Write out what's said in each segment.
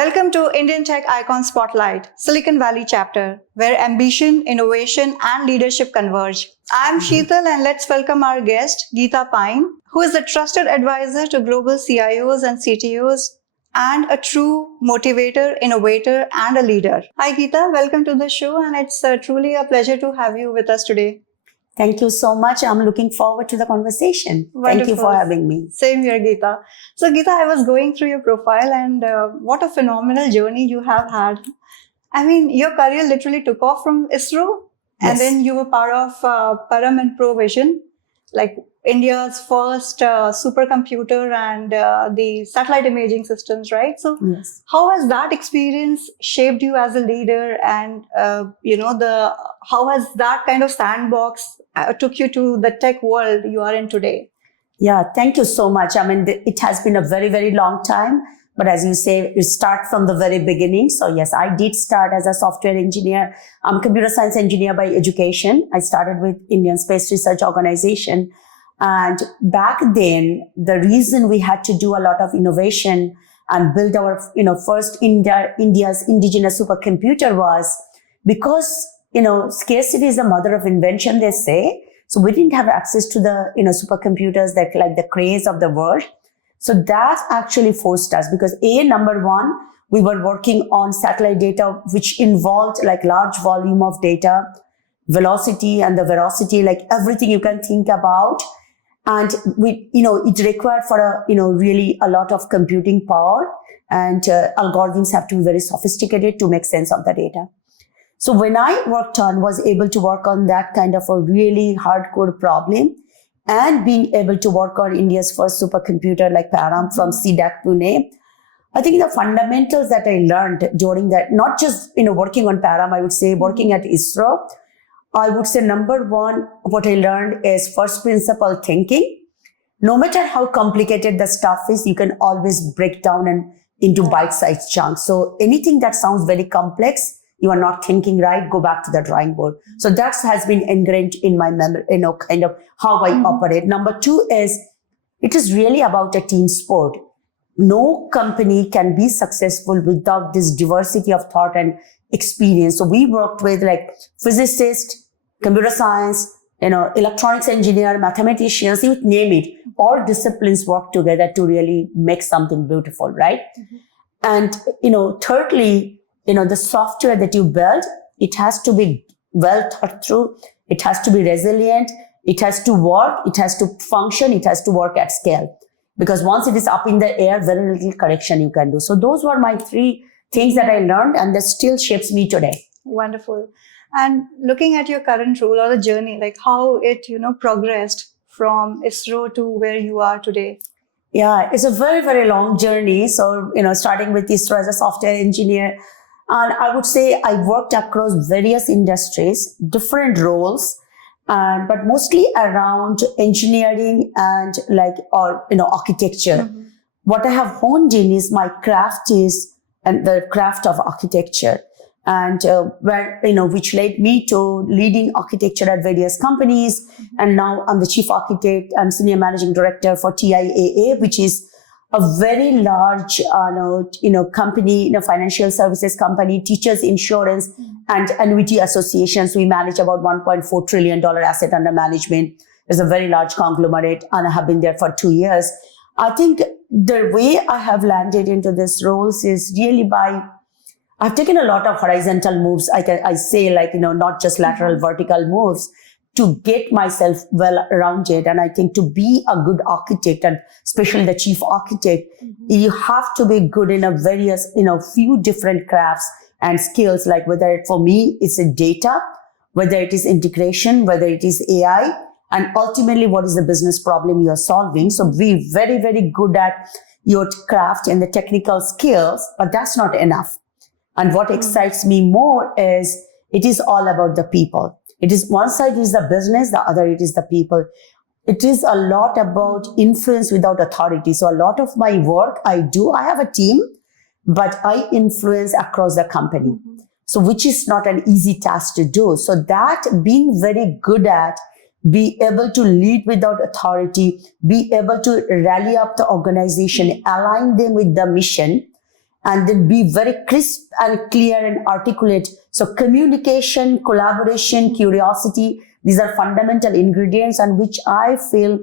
Welcome to Indian Tech Icon Spotlight, Silicon Valley chapter, where ambition, innovation, and leadership converge. I'm Sheetal, and let's welcome our guest, Geeta Pyne, who is a trusted advisor to global CIOs and CTOs and a true motivator, innovator, and a leader. Hi, Geeta. Welcome to the show, and it's truly a pleasure to have you with us today. Thank you so much. I'm looking forward to the conversation. Wonderful. Thank you for having me. Same here, Geeta. So, Geeta, I was going through your profile and what a phenomenal journey you have had. I mean, your career literally took off from ISRO and then you were part of Param and Provision, like India's first supercomputer and the satellite imaging systems, right? So, how has that experience shaped you as a leader, and how has that kind of sandbox took you to the tech world you are in today? Yeah, thank you so much. I mean, it has been a very, very long time. But as you say, you start from the very beginning. So yes, I did start as a software engineer. I'm a computer science engineer by education. I started with Indian Space Research Organization. And back then, the reason we had to do a lot of innovation and build our, first India's indigenous supercomputer was because, scarcity is the mother of invention, they say. So we didn't have access to the, supercomputers that like the craze of the world. So that actually forced us because number one, we were working on satellite data, which involved like large volume of data, velocity and the veracity, like everything you can think about. And it required for really a lot of computing power, and algorithms have to be very sophisticated to make sense of the data. So when I was able to work on that kind of a really hardcore problem, and being able to work on India's first supercomputer like Param from Geeta Pyne, I think the fundamentals that I learned during that, not just working on Param, I would say working at ISRO, I would say number one, what I learned is first principle thinking. No matter how complicated the stuff is, you can always break down and into bite-sized chunks. So anything that sounds very complex, you are not thinking right, go back to the drawing board. So that has been ingrained in my memory, kind of how I operate. Number two is, it is really about a team sport. No company can be successful without this diversity of thought and experience. So we worked with like physicists, computer science, electronics engineer, mathematicians, you name it. All disciplines work together to really make something beautiful, right? And, thirdly, the software that you build, it has to be well thought through. It has to be resilient. It has to work. It has to function. It has to work at scale. Because once it is up in the air, very little correction you can do. So those were my three things that I learned, and that still shapes me today. Wonderful. And looking at your current role or the journey, like how it, progressed from ISRO to where you are today. Yeah, it's a very, very long journey. So, starting with ISRO as a software engineer, and I would say I worked across various industries, different roles, but mostly around engineering and architecture. What I have honed in is my craft and the craft of architecture, and which led me to leading architecture at various companies. And now I'm the chief architect and senior managing director for TIAA, which is a very large, company, financial services company, teachers insurance and annuity associations. We manage about $1.4 trillion asset under management. It's a very large conglomerate, and I have been there for 2 years. I think the way I have landed into this roles is really I've taken a lot of horizontal moves. I say not just lateral, vertical moves to get myself well rounded. And I think to be a good architect, and especially the chief architect, you have to be good in a various, few different crafts and skills, like whether for me it's a data, whether it is integration, whether it is AI, and ultimately what is the business problem you are solving. So be very, very good at your craft and the technical skills, but that's not enough. And what excites me more is it is all about the people. It is one side is the business, the other it is the people. It is a lot about influence without authority. So a lot of my work I have a team, but I influence across the company. So which is not an easy task to do. So that being very good at, be able to lead without authority, be able to rally up the organization, align them with the mission, and then be very crisp and clear and articulate. So communication, collaboration, curiosity, these are fundamental ingredients, and which I feel,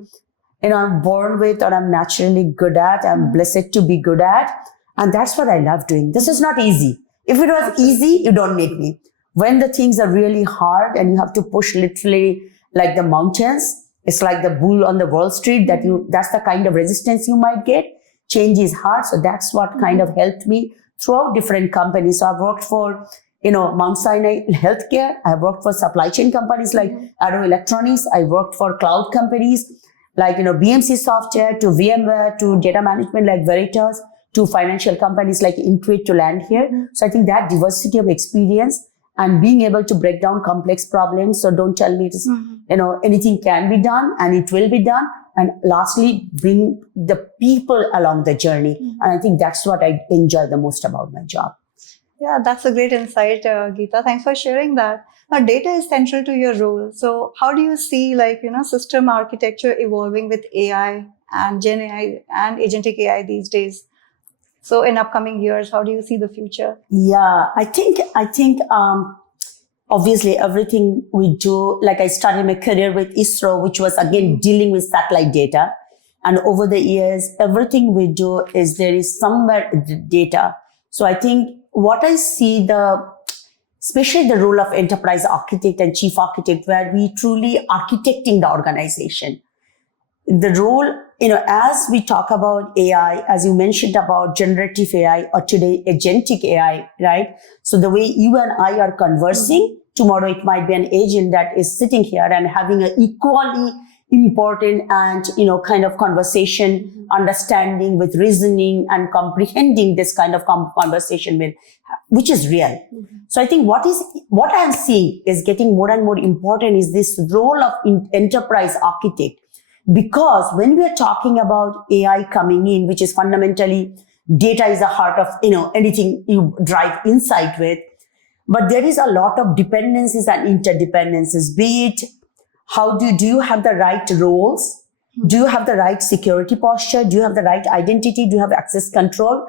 I'm born with, or I'm naturally good at. I'm blessed to be good at. And that's what I love doing. This is not easy. If it was easy, you don't need me. When the things are really hard and you have to push literally like the mountains, it's like the bull on the Wall Street, that's the kind of resistance you might get. Change is hard. So that's what kind of helped me throughout different companies. So I've worked for, Mount Sinai Healthcare. I've worked for supply chain companies like Arrow Electronics. I worked for cloud companies like, BMC Software, to VMware, to data management like Veritas, to financial companies like Intuit, to land here. So I think that diversity of experience and being able to break down complex problems. So don't tell me, anything can be done, and it will be done. And lastly, bring the people along the journey. And I think that's what I enjoy the most about my job. Yeah, that's a great insight, Geeta. Thanks for sharing that. Now, data is central to your role. So how do you see system architecture evolving with AI and Gen AI and agentic AI these days? So in upcoming years, how do you see the future? Yeah, I think obviously everything we do, like I started my career with ISRO, which was again dealing with satellite data. And over the years, everything we do is there is somewhere data. So I think what I see, especially the role of enterprise architect and chief architect, where we truly architecting the organization. The role, as we talk about AI, as you mentioned about generative AI, or today agentic AI, right? So the way you and I are conversing, tomorrow it might be an agent that is sitting here and having an equally important and, kind of conversation, understanding with reasoning and comprehending this kind of conversation with, which is real. So I think what I am seeing is getting more and more important is this role of enterprise architect. Because when we are talking about AI coming in, which is fundamentally data is the heart of, anything you drive insight with, but there is a lot of dependencies and interdependencies, be it do you have the right roles? Do you have the right security posture? Do you have the right identity? Do you have access control?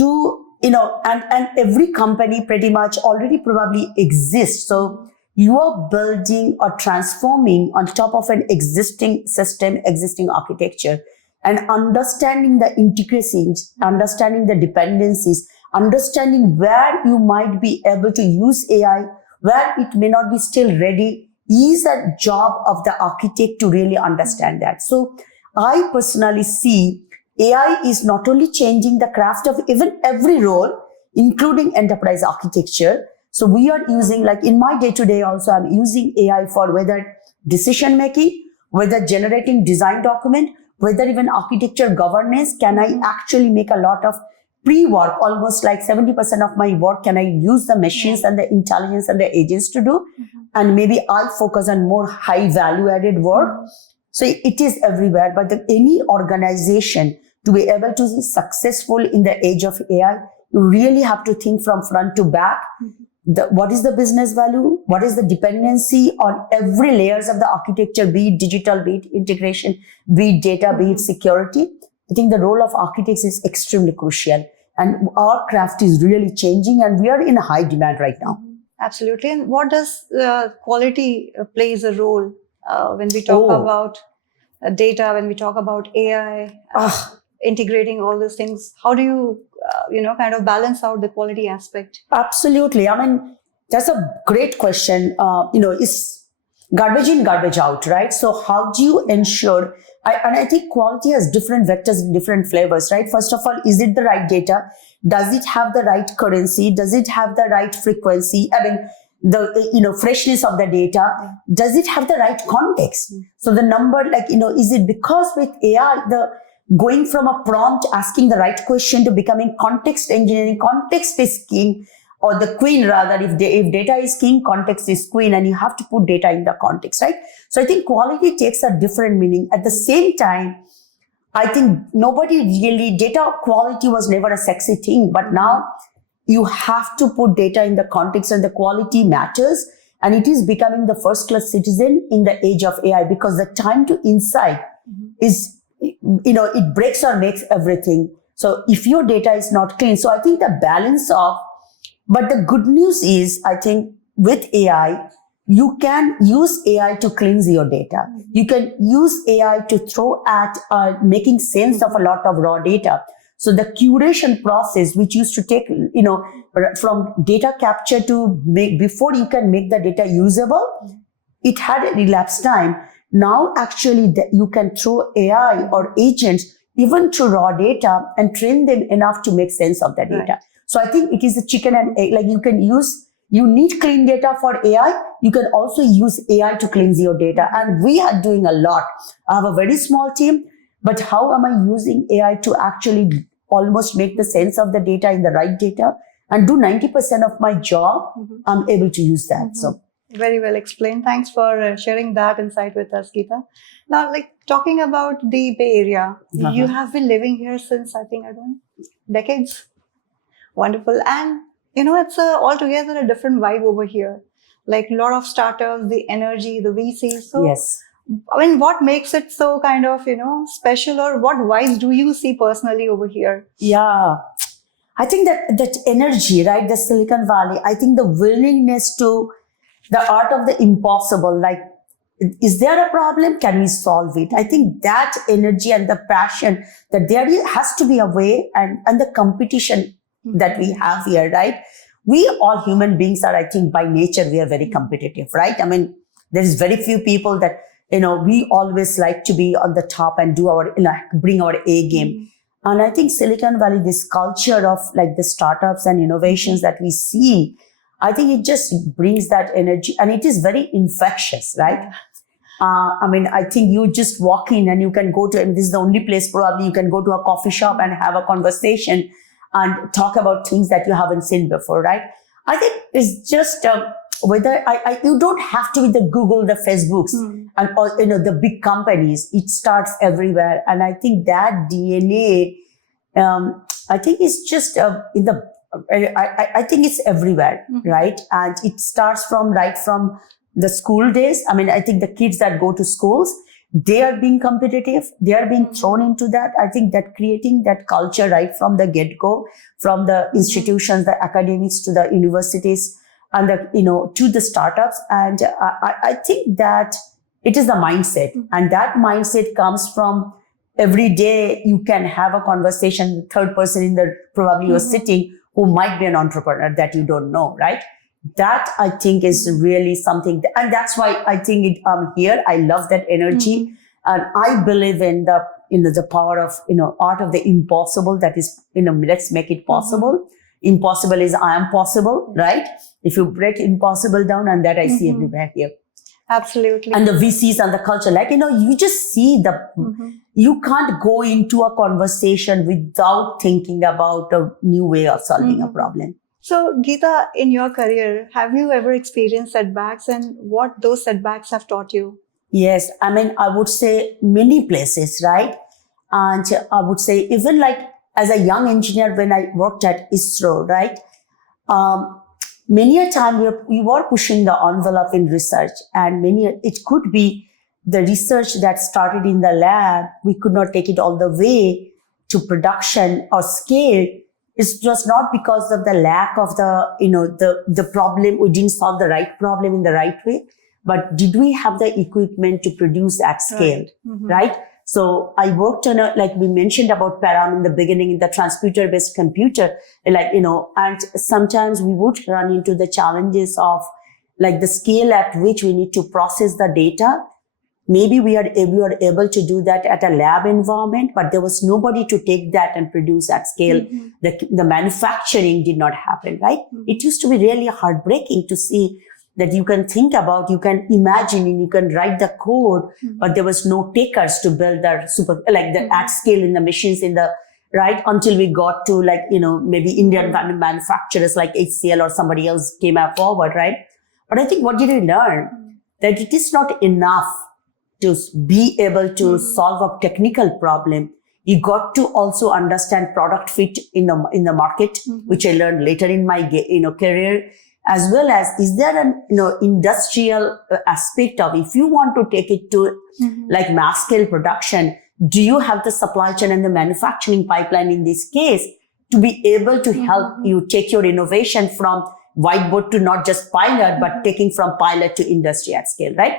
And every company pretty much already probably exists. So you are building or transforming on top of an existing system, existing architecture, and understanding the intricacies, understanding the dependencies, understanding where you might be able to use AI, where it may not be still ready, is a job of the architect to really understand that. So I personally see AI is not only changing the craft of even every role, including enterprise architecture. So we are using, like in my day-to-day also, I'm using AI for whether decision making, whether generating design document, whether even architecture governance. Can I actually make a lot of pre-work, almost like 70% of my work, can I use the machines and the intelligence and the agents to do? And maybe I focus on more high value added work. So it is everywhere, but any organization to be able to be successful in the age of AI, you really have to think from front to back. What is the business value? What is the dependency on every layers of the architecture, be it digital, be it integration, be it data, be it security? I think the role of architects is extremely crucial, and our craft is really changing, and we are in high demand right now. Absolutely. And what does quality plays a role when we talk about data, when we talk about AI, integrating all these things? How do you, kind of balance out the quality aspect? Absolutely. I mean, that's a great question. Is garbage in, garbage out, right? So how do you ensure, and I think quality has different vectors, different flavors, right? First of all, is it the right data? Does it have the right currency? Does it have the right frequency? I mean, the freshness of the data. Does it have the right context? So the number, is it because with AI, going from a prompt, asking the right question to becoming context engineering, context is king, or the queen rather, if data is king, context is queen, and you have to put data in the context, right? So I think quality takes a different meaning. At the same time, I think data quality was never a sexy thing, but now you have to put data in the context, and the quality matters, and it is becoming the first class citizen in the age of AI, because the time to insight is, it breaks or makes everything. So if your data is not clean, so I think the balance of, but the good news is, I think with AI, you can use AI to cleanse your data. You can use AI to throw at making sense of a lot of raw data. So the curation process, which used to take, from data capture to make, before you can make the data usable, it had an elapsed time. Now actually you can throw AI or agents even to raw data and train them enough to make sense of the data. Right. So I think it is a chicken and egg. Like you need clean data for AI. You can also use AI to cleanse your data. And we are doing a lot. I have a very small team, but how am I using AI to actually almost make the sense of the data in the right data and do 90% of my job? I'm able to use that. So very well explained. Thanks for sharing that insight with us, Geeta. Now, like talking about the Bay Area, you have been living here since I don't know, decades. Wonderful. And it's altogether a different vibe over here. Like a lot of startups, the energy, the VCs. So, yes. I mean, what makes it so kind of, special, or what vibes do you see personally over here? Yeah. I think that energy, right? The Silicon Valley, I think the willingness to, the art of the impossible, like, is there a problem? Can we solve it? I think that energy and the passion that there has to be a way, and the competition that we have here, right? We all human beings are, I think by nature, we are very competitive, right? I mean, there is very few people that, we always like to be on the top and do our, bring our A game. And I think Silicon Valley, this culture of like the startups and innovations that we see, I think it just brings that energy, and it is very infectious, right? I mean, I think you just walk in and you can go to, and this is the only place probably you can go to a coffee shop and have a conversation and talk about things that you haven't seen before, right? I think it's just whether you don't have to be the Google, the Facebooks, and all, the big companies. It starts everywhere, and I think that DNA, I think it's just in the. I think it's everywhere, right? And it starts from the school days. I mean, I think the kids that go to schools, they are being competitive. They are being thrown into that. I think that creating that culture right from the get-go, from the institutions, the academics to the universities, and to the startups. And I think that it is the mindset, and that mindset comes from every day you can have a conversation with third person in the probably you're sitting who might be an entrepreneur that you don't know, right? That I think is really something, and that's why I think I'm here. I love that energy, and I believe in the power of art of the impossible. That is, let's make it possible. Impossible is I am possible, right? If you break impossible down, and that I see everywhere here. Absolutely. And the VCs and the culture, like, you just see you can't go into a conversation without thinking about a new way of solving a problem. So, Geeta, in your career, have you ever experienced setbacks, and what those setbacks have taught you? Yes. I mean, I would say many places, right? And I would say even like as a young engineer, when I worked at ISRO, right? Many a time we were pushing the envelope in research, and it could be the research that started in the lab. We could not take it all the way to production or scale. It's just not because of the lack of the problem. We didn't solve the right problem in the right way, but did we have the equipment to produce at scale, right? So I worked on like we mentioned about Param in the beginning, in the transmitter-based computer, and sometimes we would run into the challenges of like the scale at which we need to process the data. Maybe we were able to do that at a lab environment, but there was nobody to take that and produce at scale. The manufacturing did not happen, right? It used to be really heartbreaking to see that you can think about, you can imagine, and you can write the code, but there was no takers to build the at scale in the machines right? Until we got to maybe Indian manufacturers like HCL or somebody else came up forward, right? But I think what did we learn? That it is not enough to be able to solve a technical problem. You got to also understand product fit in the market, which I learned later in my career. As well as, is there an industrial aspect of, if you want to take it to like mass scale production, do you have the supply chain and the manufacturing pipeline in this case to be able to help you take your innovation from whiteboard to not just pilot, but taking from pilot to industry at scale, right?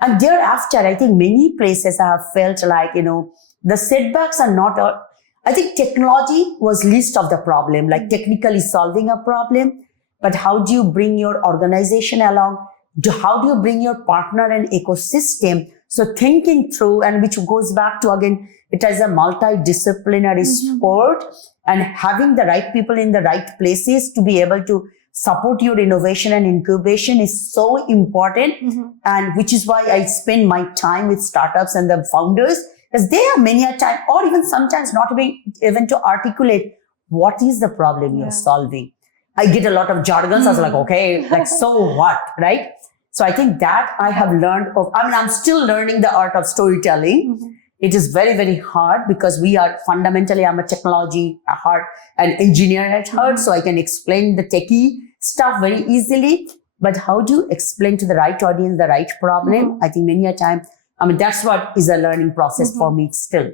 And thereafter, I think many places I have felt like, the setbacks are not, I think technology was least of the problem, like technically solving a problem, but how do you bring your organization along? How do you bring your partner and ecosystem? So thinking through, and which goes back to, again, it is a multidisciplinary sport, and having the right people in the right places to be able to support your innovation and incubation is so important. And which is why I spend my time with startups and the founders, because they are many a time, or even sometimes not even to articulate what is the problem you're solving. I get a lot of jargons. I was like, okay, like, so what, right? So I think that I have learned I'm still learning the art of storytelling. It is very, very hard because I'm a technology at heart and engineer at heart. So I can explain the techie stuff very easily. But how do you explain to the right audience the right problem? I think many a time, that's what is a learning process for me still.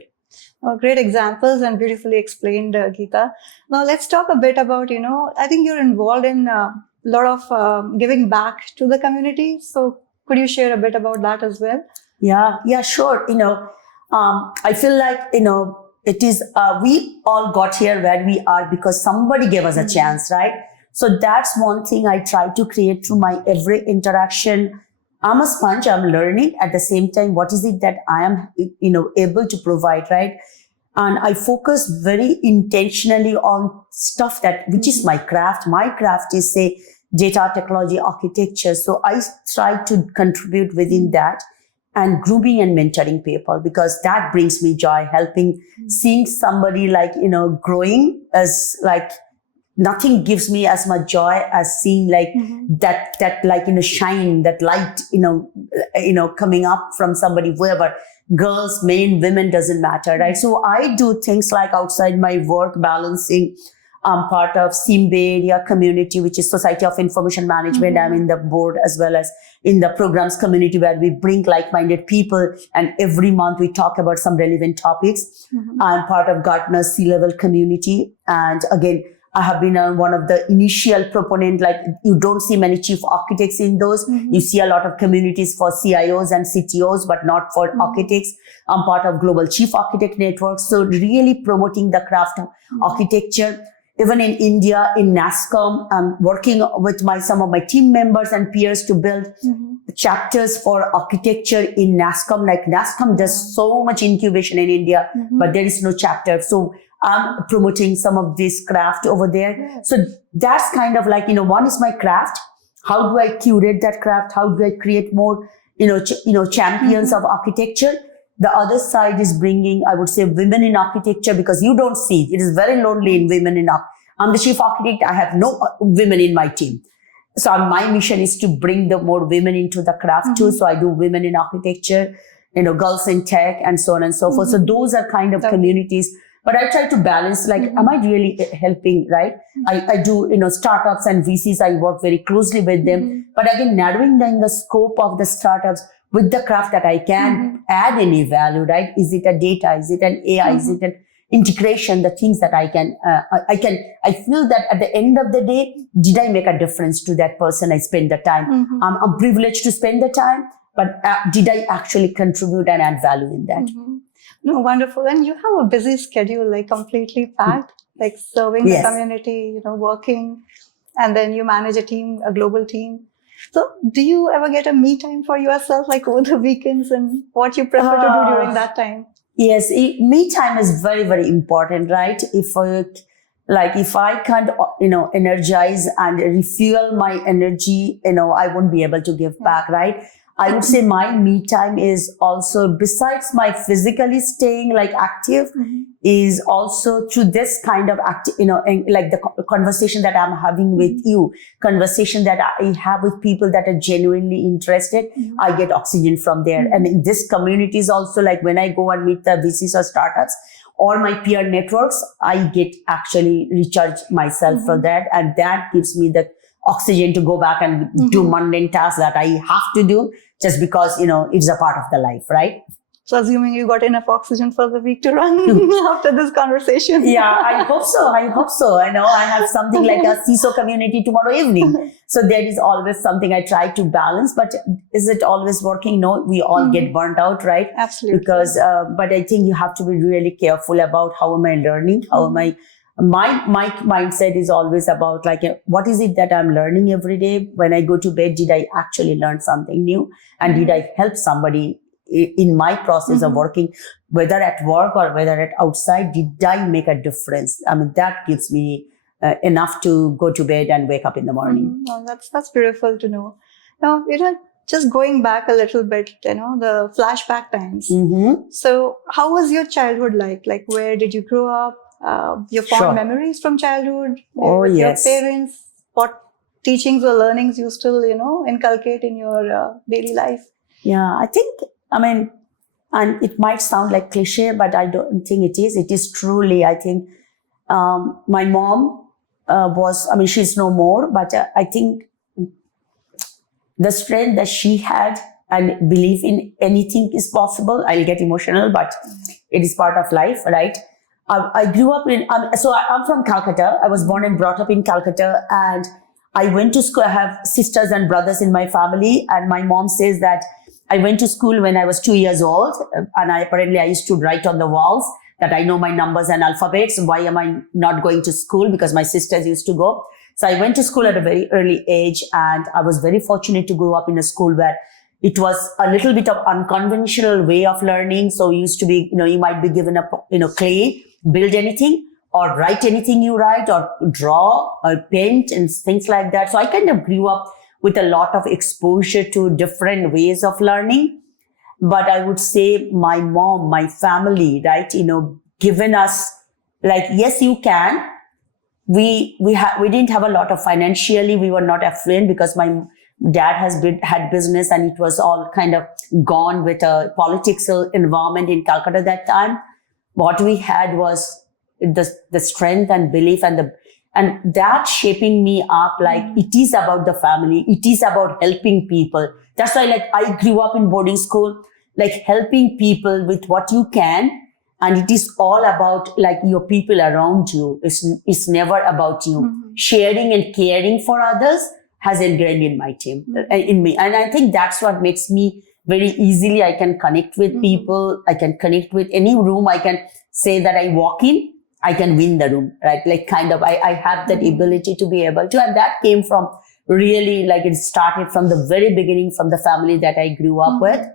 Oh, great examples and beautifully explained, Geeta. Now let's talk a bit about, I think you're involved in a lot of giving back to the community. So could you share a bit about that as well? Yeah, sure. I feel like, it is, we all got here where we are because somebody gave us a chance, right? So that's one thing I try to create through my every interaction. I'm a sponge, I'm learning at the same time. What is it that I am, able to provide, right? And I focus very intentionally on stuff which is my craft. My craft is, say, data technology architecture. So I try to contribute within that and grooming and mentoring people, because that brings me joy, helping, seeing somebody like, growing as like, nothing gives me as much joy as seeing like that like, shine, that light, coming up from somebody, whoever, girls, men, women, doesn't matter, right? So I do things like outside my work, balancing. I'm part of SIM Bay Area community, which is Society of Information Management. I'm in the board as well as in the programs community, where we bring like-minded people, and every month we talk about some relevant topics. I'm part of Gartner's C-level community. And again, I have been one of the initial proponent, like you don't see many chief architects in those. You see a lot of communities for CIOs and CTOs, but not for architects. I'm part of Global Chief Architect Network. So really promoting the craft of architecture. Even in India, in NASCOM, I'm working with some of my team members and peers to build chapters for architecture in NASCOM. Like NASCOM does so much incubation in India, but there is no chapter. So I'm promoting some of this craft over there. So that's kind of like, one is my craft. How do I curate that craft? How do I create more, champions of architecture? The other side is bringing, I would say, women in architecture, because you don't see, it is very lonely in women in architecture. I'm the chief architect. I have no women in my team. So my mission is to bring the more women into the craft too. So I do women in architecture, girls in tech, and so on and so forth. So those are kind of communities. But I try to balance, like, am I really helping, right? I do, startups and VCs, I work very closely with them. But again, narrowing down the scope of the startups with the craft that I can add any value, right? Is it a data? Is it an AI? Is it an integration? The things that I feel that at the end of the day, did I make a difference to that person I spend the time? I'm privileged to spend the time, but did I actually contribute and add value in that? No, wonderful. And you have a busy schedule, like completely packed, like serving the community, working, and then you manage a global team. So do you ever get a me time for yourself, like over the weekends, and what you prefer to do during that time? Yes, me time is very, very important, right? If I can't, energize and refuel my energy, I won't be able to give back, right? I would say my me time is also, besides my physically staying like active, is also through this kind of like the conversation that I'm having with you, conversation that I have with people that are genuinely interested. I get oxygen from there. And in this community is also like when I go and meet the VCs or startups or my peer networks, I get actually recharge myself for that. And that gives me the oxygen to go back and do mundane tasks that I have to do just because, it's a part of the life, right? So assuming you got enough oxygen for the week to run after this conversation. Yeah, I hope so. I know I have something like a CISO community tomorrow evening. So there is always something I try to balance, but is it always working? No, we all get burnt out, right? Absolutely. Because, but I think you have to be really careful about how am I learning? How am I, my mindset is always about like, what is it that I'm learning every day? When I go to bed, did I actually learn something new? And did I help somebody in my process of working, whether at work or whether at outside? Did I make a difference? I mean, that gives me enough to go to bed and wake up in the morning. Oh, that's beautiful to know. Now, just going back a little bit, the flashback times. So how was your childhood like? Like, where did you grow up? Your fond memories from childhood? With your parents? What teachings or learnings you still, inculcate in your daily life? Yeah, I mean, and it might sound like cliche, but I don't think it is. It is truly, I think, my mom she's no more, but I think the strength that she had and belief in anything is possible. I'll get emotional, but it is part of life, right? I grew up I'm from Calcutta. I was born and brought up in Calcutta, and I went to school. I have sisters and brothers in my family, and my mom says that I went to school when I was 2 years old, and I used to write on the walls that I know my numbers and alphabets. Why am I not going to school? Because my sisters used to go. So I went to school at a very early age, and I was very fortunate to grow up in a school where it was a little bit of unconventional way of learning. So it used to be, you might be given clay, build anything or write anything you write or draw or paint and things like that. So I kind of grew up with a lot of exposure to different ways of learning. But I would say my mom, my family, right, given us like, yes, you can. We didn't have a lot of financially. We were not affluent because my dad had business, and it was all kind of gone with a political environment in Calcutta at that time. What we had was the strength and belief and that shaping me up. Like, it is about the family. It is about helping people. That's why, like, I grew up in boarding school, like helping people with what you can. And it is all about like your people around you. It's never about you. Sharing and caring for others has ingrained in my team, in me. And I think that's what makes me very easily, I can connect with people. I can connect with any room. I can say that I walk in, I can win the room, right? Like kind of, I have that ability to be able to, and that came from really, like, it started from the very beginning, from the family that I grew up with.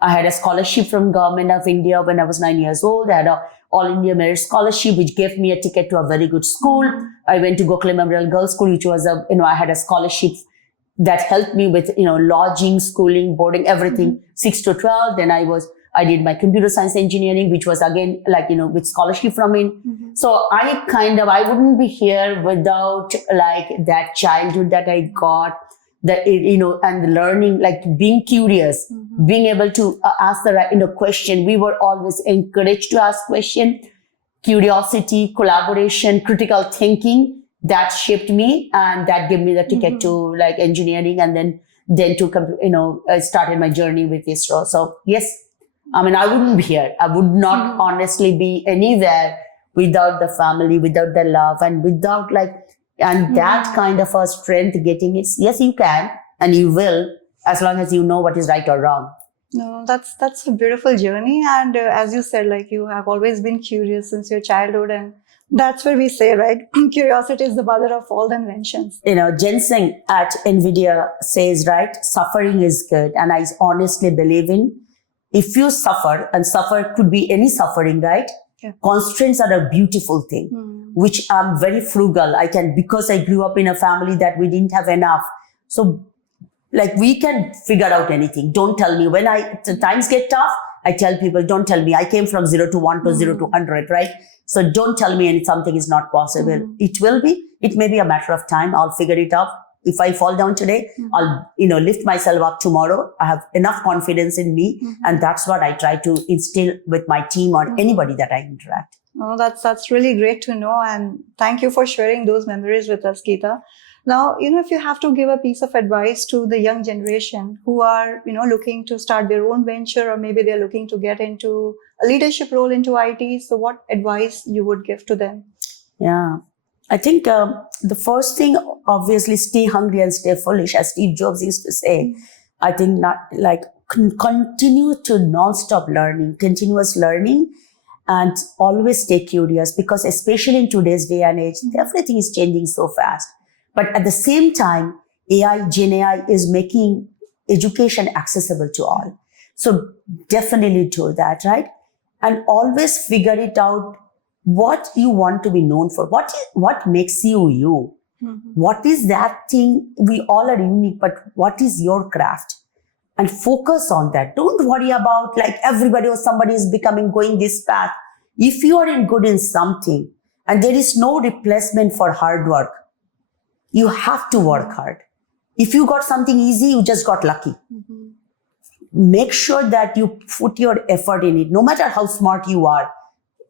I had a scholarship from Government of India when I was 9 years old. I had a All India Merit Scholarship, which gave me a ticket to a very good school. I went to Gokule Memorial Girls School, which was I had a scholarship that helped me with, lodging, schooling, boarding, everything, 6 to 12. Then I did my computer science engineering, which was again, like, with scholarship from it. So I wouldn't be here without like that childhood that I got, and the learning, like being curious, being able to ask the right, question. We were always encouraged to ask question, curiosity, collaboration, critical thinking. That shaped me, and that gave me the ticket to like engineering, and then to, I started my journey with ISRO. So yes, I mean, I wouldn't be here. I would not honestly be anywhere without the family, without the love, and without and that kind of a strength getting it. Yes, you can, and you will, as long as you know what is right or wrong. No, that's a beautiful journey. And as you said, like, you have always been curious since your childhood, and that's where we say, right, curiosity is the mother of all the inventions. Jensen at NVIDIA says, right, suffering is good. And I honestly believe in, if you suffer, and suffer could be any suffering, right? Yeah. Constraints are a beautiful thing, which I'm very frugal. Because I grew up in a family that we didn't have enough. So like, we can figure out anything. Don't tell me. When the times get tough, I tell people, don't tell me. I came from 0 to 1 to 0 to 100, right? So don't tell me something is not possible. It will be. It may be a matter of time. I'll figure it out. If I fall down today, I'll, lift myself up tomorrow. I have enough confidence in me. And that's what I try to instill with my team or anybody that I interact. Oh, that's really great to know. And thank you for sharing those memories with us, Geeta. Now, if you have to give a piece of advice to the young generation who are, looking to start their own venture, or maybe they're looking to get into a leadership role into IT, so what advice you would give to them? Yeah. I think the first thing, obviously, stay hungry and stay foolish, as Steve Jobs used to say. I think not like continue to non-stop learning, continuous learning, and always stay curious, because especially in today's day and age, everything is changing so fast. But at the same time, Gen AI is making education accessible to all. So definitely do that, right? And always figure it out what you want to be known for. What makes you you? Mm-hmm. What is that thing? We all are unique, but what is your craft? And focus on that. Don't worry about like everybody or somebody is going this path. If you are good in something, and there is no replacement for hard work, you have to work hard. If you got something easy, you just got lucky. Mm-hmm. Make sure that you put your effort in it, no matter how smart you are.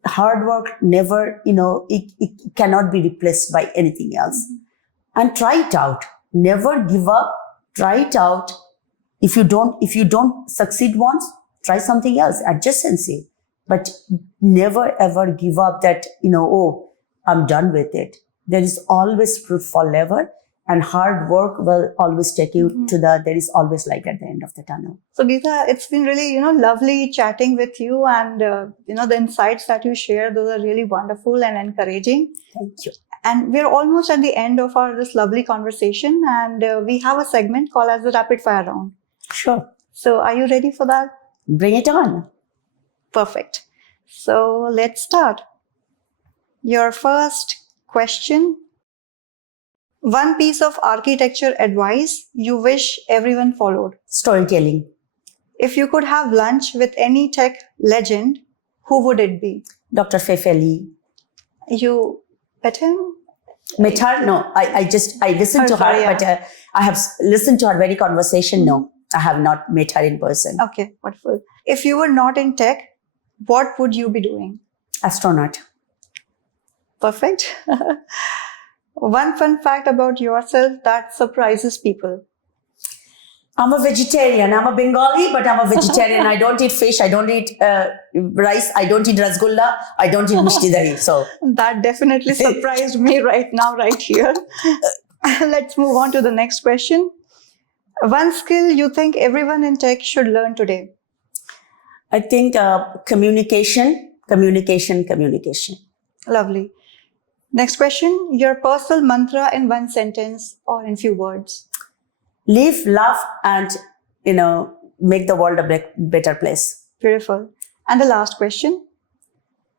Hard work never, it cannot be replaced by anything else. Mm-hmm. And try it out. Never give up. Try it out. If you don't succeed once, try something else, adjacency. But never ever give up that, I'm done with it. There is always fruit for labor, and hard work will always take you to there is always light at the end of the tunnel. So Geeta, it's been really, lovely chatting with you, and, the insights that you share, those are really wonderful and encouraging. Thank you. And we're almost at the end of this lovely conversation, and we have a segment called as the rapid fire round. Sure. So are you ready for that? Bring it on. Perfect. So let's start. Your first question. One piece of architecture advice you wish everyone followed. Storytelling. If you could have lunch with any tech legend, who would it be? Dr. Fei-Fei Li. You met him? Met her? No. I listened to her, but I have listened to her very conversation. No, I have not met her in person. Okay, wonderful. If you were not in tech, what would you be doing? Astronaut. Perfect. One fun fact about yourself that surprises people. I'm a vegetarian. I'm a Bengali, but I'm a vegetarian. I don't eat fish. I don't eat rice. I don't eat rasgulla. I don't eat mishti dahi. So that definitely surprised me right now, right here. Let's move on to the next question. One skill you think everyone in tech should learn today? I think communication. Lovely. Next question. Your personal mantra in one sentence or in few words. Live, love, and, make the world a better place. Beautiful. And the last question.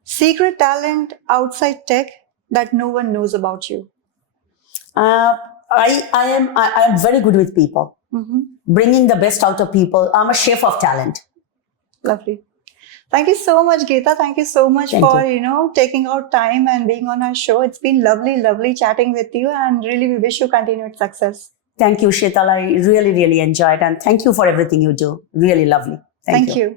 Secret talent outside tech that no one knows about you. I am very good with people. Mm-hmm. Bringing the best out of people. I'm a chef of talent. Lovely. Thank you so much, Geeta. Thank you so much for taking out time and being on our show. It's been lovely chatting with you, and really we wish you continued success. Thank you, Sheetal. I really enjoyed, and thank you for everything you do. Really lovely. Thank you.